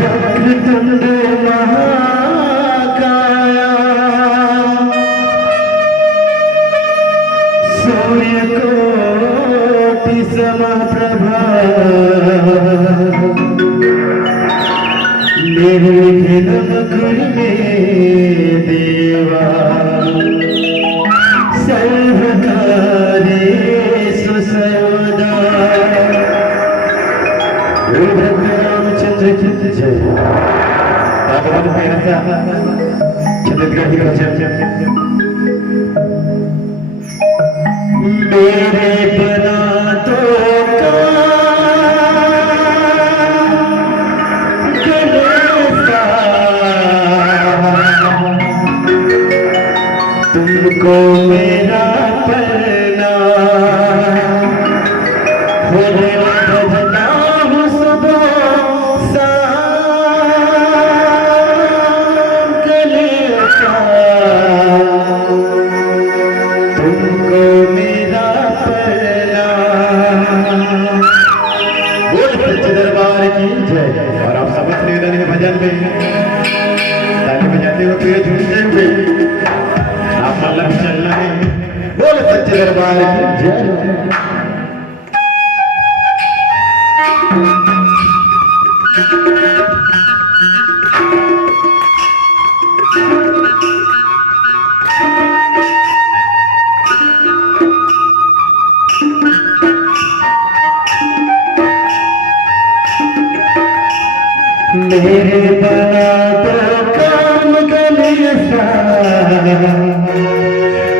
वक्रतुंड महाकाया सूर्यकोटि समप्रभा निर्विघ्नं कुरु मे देवा सर्वकार्येषु सर्वदा। रामचंद्र की जय। भगवान प्यारा छत्रग्रही का जय। मेरे बना तो तुमको मेरा परना हो भजना हूँ सुबह शाम कलेजा तुमको मेरा परना। बोल सच्चे दरबार की जय। और आप समझ निवेदन है भजन में ताली बजाते हुए पेड़ झूमते हुए आप मतलब चलना है। बोल सच्चे दरबार की जय। मेरे बना तो काम गलिसा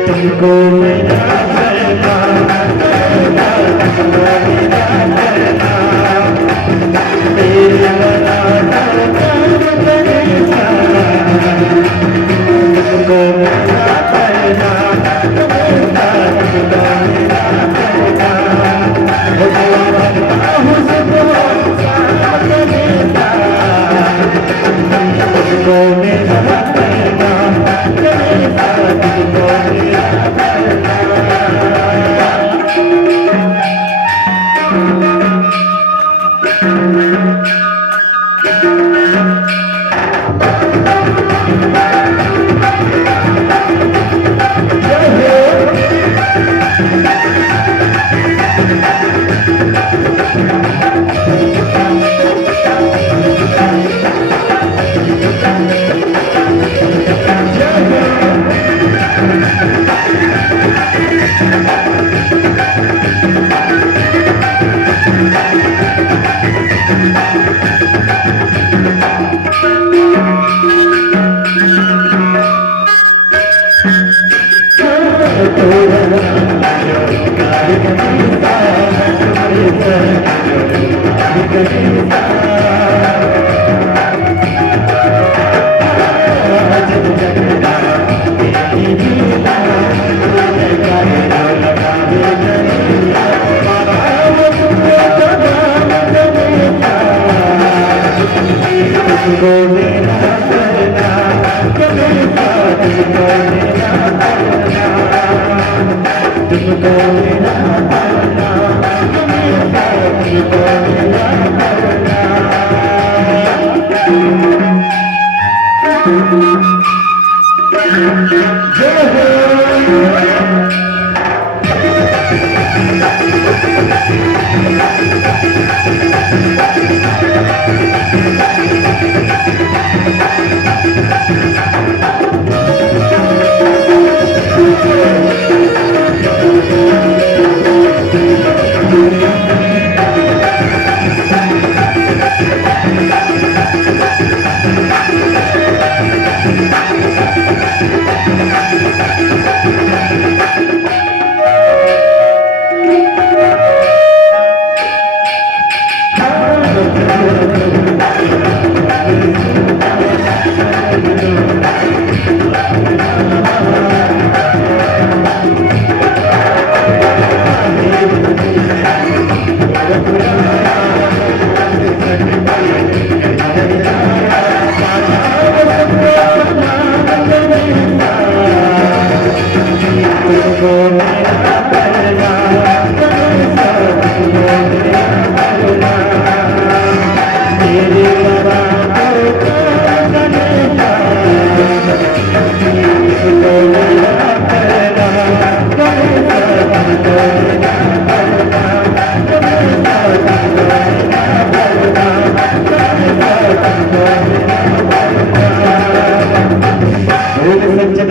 तुमको मेरा करना मेरे बना तो काम गलिसा तुमको मेरा करना तुमको मेरा करना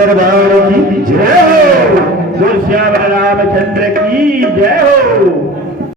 दरबार की जय हो। बोल श्याम रामचंद्र की जय